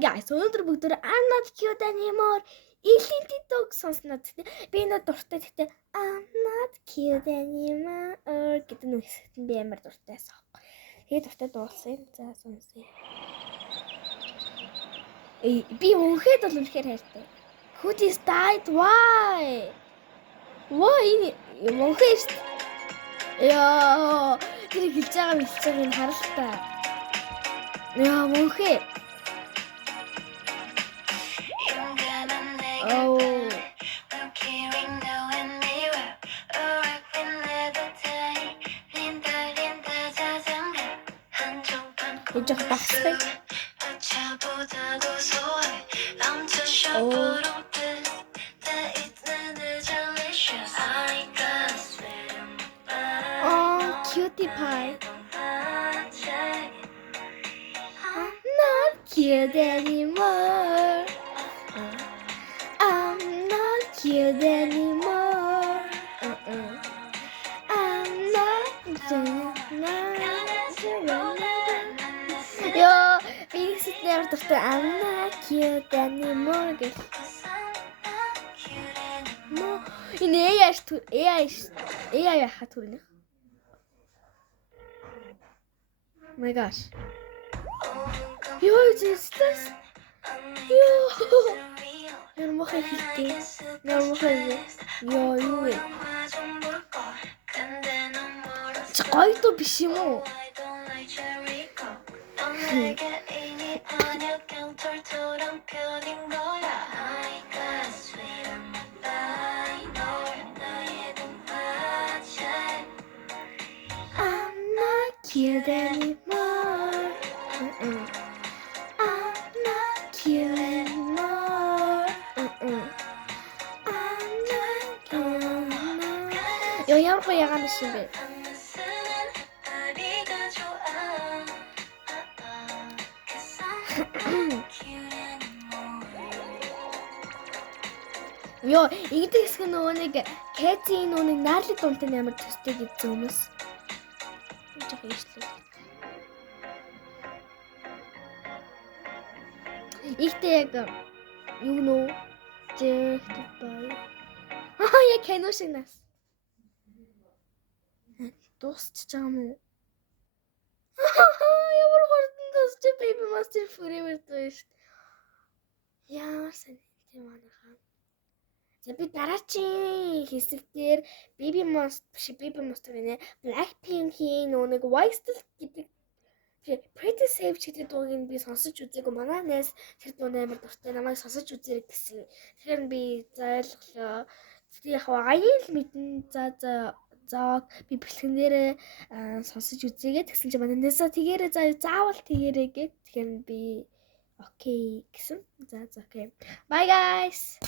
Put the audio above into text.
guys. Өнөөдөр бүгд I'm not cute anymore. Илийн титог сонсноо гэхдээ би энэ дуртай гэхдээ I'm not cute anymore гэдэг нэг хэсэгт би амар дуртайсан. Тэгээд дуртай дуулсан. За сонсъё. Би үнэхээр бол үнэхээр хайртай. Cuties died. Why? Why? Үнэхээр яа, тэр хэлж байгаа юм харалтаа. Яа, үнэхээр. Oh. It's just basket. Oh. Oh, cutie pie. I'm not cute anymore. I'm not cute anymore. I'm not Yo, би сэтнэр дуртай I'm not cute anymore гэх. Энэ AI яхаа түрнэ. My gosh. Yo, is this? Yo. Нэр мохой хэлтэй. Нэр мохой. Yo, юу вэ? Гойдо биш юм уу? I'm not cute anymore. I'm not cute anymore. I'm not cute. Yo, ямар гоё ягаан биш юм бэ? Yo, ингэдэг хэсэг нөгөө нэг Кэти нөгөө нэг наарлаг дуунтай амар төстэй гэсэн хүмүүс. Жохоо ижлээ. Ихтэй яг юу нөө зэхтэй бай. Я кино шиг нас. Дуусч байгаа юм уу? Ямар хурдан дуусч Baby Monster Forever дуусч. Яа сайн тийм манайхаа. За би дараачийн хэсэг дээр Baby Monster гэнэ Blackpink-ийн нөгөө нэг Wastel гэдэг Pretty Safe гэдэг дуугийг би сонсож үзээгүй. Манай найз тэр дуу амар дуртай намайг сонсож үзээрэй гэсэн. Тэгэхээр би зайлглаа. Тэр яг аял мэдэн зааг би бэлтгэнээрээ сонсож үзээгээ тэгсэн чи манай найзаа тэгээрээ заавал тэгээрээ гэд тэгэхээр би окей гэсэн. За окей. Bye guys.